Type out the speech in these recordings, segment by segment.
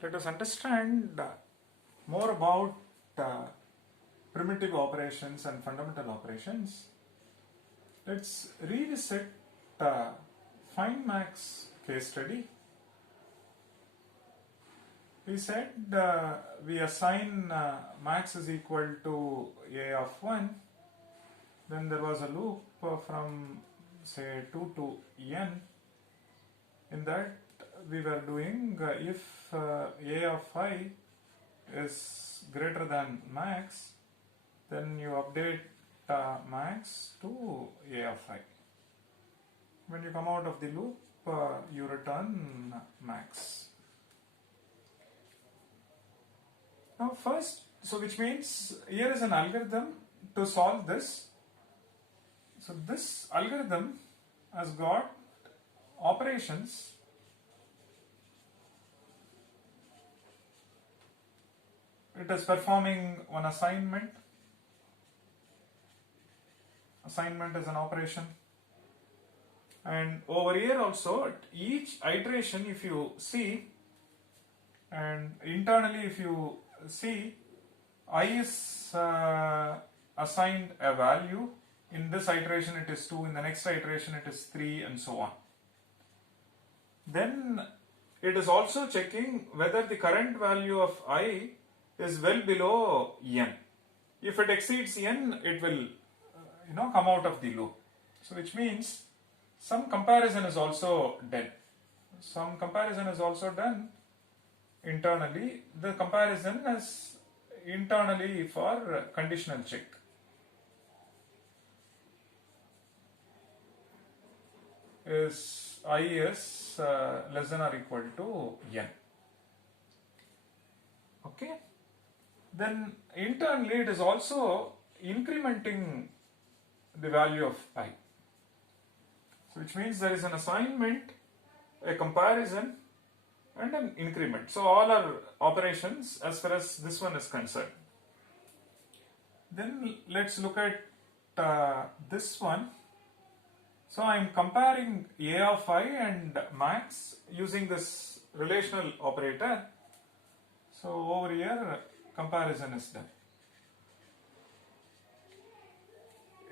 Let us understand more about uh, primitive operations and fundamental operations. Let's revisit FindMax case study. We said we assign max is equal to a of 1. Then there was a loop from say 2 to n. In that we were doing if a of I is greater than max, then you update max to a of I. When you come out of the loop, you return max. Now first, so which means here is an algorithm to solve this. So this algorithm has got operations it is performing one assignment. Assignment is an operation, and over here also at each iteration if you see, and internally if you see, I is assigned a value. In this iteration it is 2, in the next iteration it is 3, and so on. Then it is also checking whether the current value of I is well below n. If it exceeds n, it will come out of the loop. So which means some comparison is also done. Some comparison is also done internally. The comparison is internally for conditional check. Is I is less than or equal to n. Okay. Then internally it is also incrementing the value of I. So which means there is an assignment, a comparison, and an increment. So all are operations as far as this one is concerned. Then let's look at this one. So I am comparing a of I and max using this relational operator. So over here comparison is done.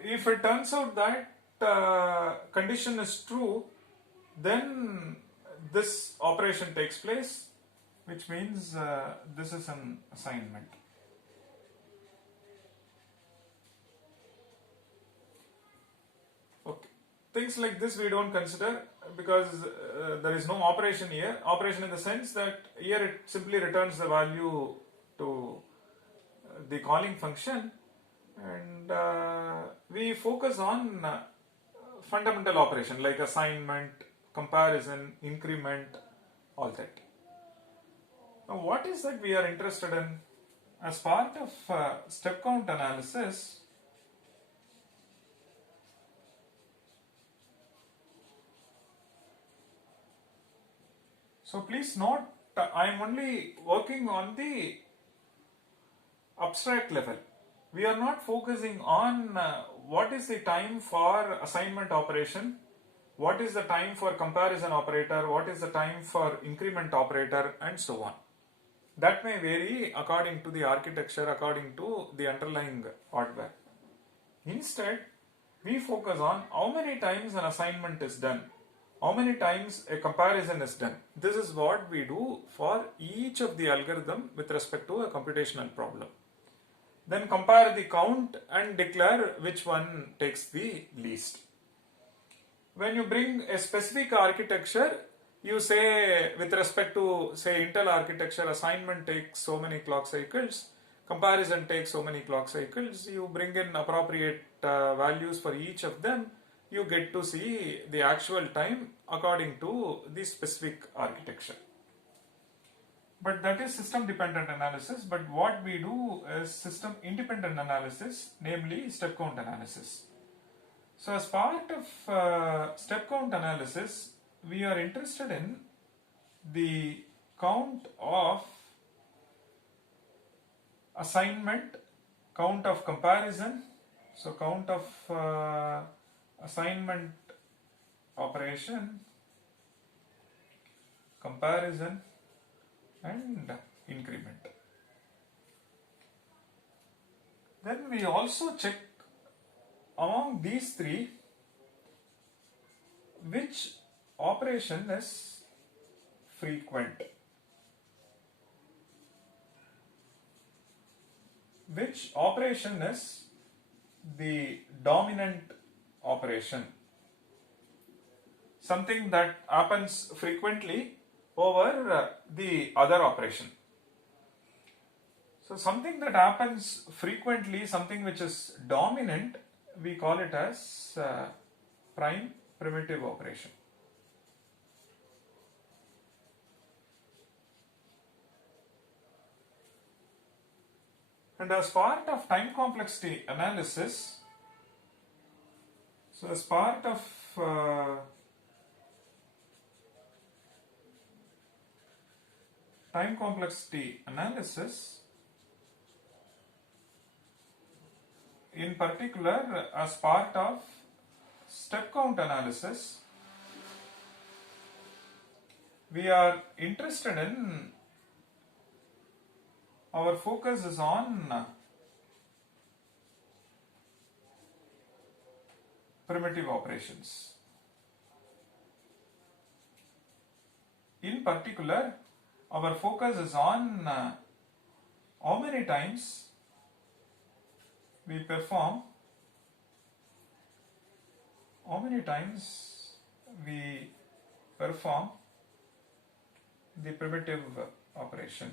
If it turns out that condition is true, then this operation takes place, which means this is an assignment. Okay. Things like this we don't consider because there is no operation here. Operation in the sense that here it simply returns the value to the calling function, and we focus on fundamental operation like assignment, comparison, increment, all that. Now what is that we are interested in? As part of step count analysis, so please note I am only working on the abstract level. We are not focusing on what is the time for assignment operation, what is the time for comparison operator, what is the time for increment operator, and so on. That may vary according to the architecture, according to the underlying hardware. Instead, we focus on how many times an assignment is done, how many times a comparison is done. This is what we do for each of the algorithm with respect to a computational problem. Then compare the count and declare which one takes the least. When you bring a specific architecture, you say with respect to say Intel architecture, assignment takes so many clock cycles, comparison takes so many clock cycles, you bring in appropriate values for each of them, you get to see the actual time according to the specific architecture. But that is system dependent analysis, but what we do is system independent analysis, namely step count analysis. So as part of step count analysis, we are interested in the count of assignment, count of comparison, so count of assignment operation, comparison, and increment. Then we also check among these three which operation is frequent. Which operation is the dominant operation? Something that happens frequently over the other operation. So something that happens frequently, something which is dominant, we call it as prime primitive operation. And as part of time complexity analysis, so as part of time complexity analysis, in particular as part of step count analysis, we are interested in, our focus is on primitive operations. In particular, our focus is on how many times we perform, the primitive operation.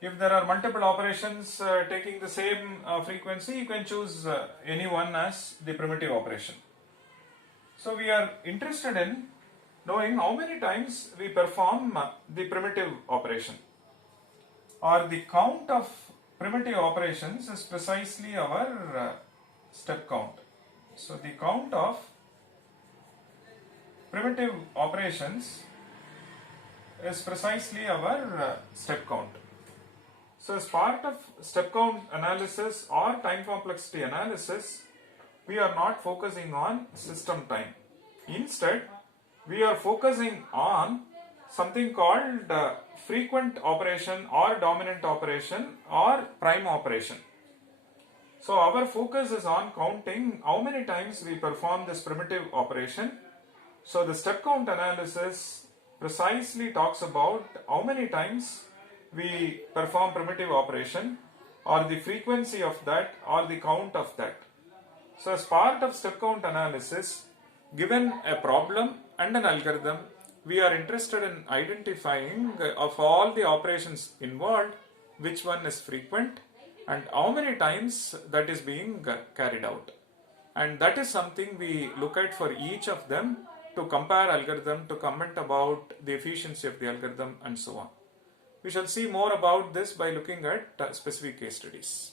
If there are multiple operations taking the same frequency, you can choose any one as the primitive operation. So we are interested in knowing how many times we perform the primitive operation, or the count of primitive operations is precisely our step count. So the count of primitive operations is precisely our step count. So as part of step count analysis or time complexity analysis, we are not focusing on system time. Instead, we are focusing on something called frequent operation or dominant operation or prime operation. So our focus is on counting how many times we perform this primitive operation. So the step count analysis precisely talks about how many times we perform primitive operation, or the frequency of that, or the count of that. So as part of step count analysis, given a problem and an algorithm, we are interested in identifying of all the operations involved, which one is frequent and how many times that is being carried out. And that is something we look at for each of them to compare algorithm, to comment about the efficiency of the algorithm and so on. We shall see more about this by looking at specific case studies.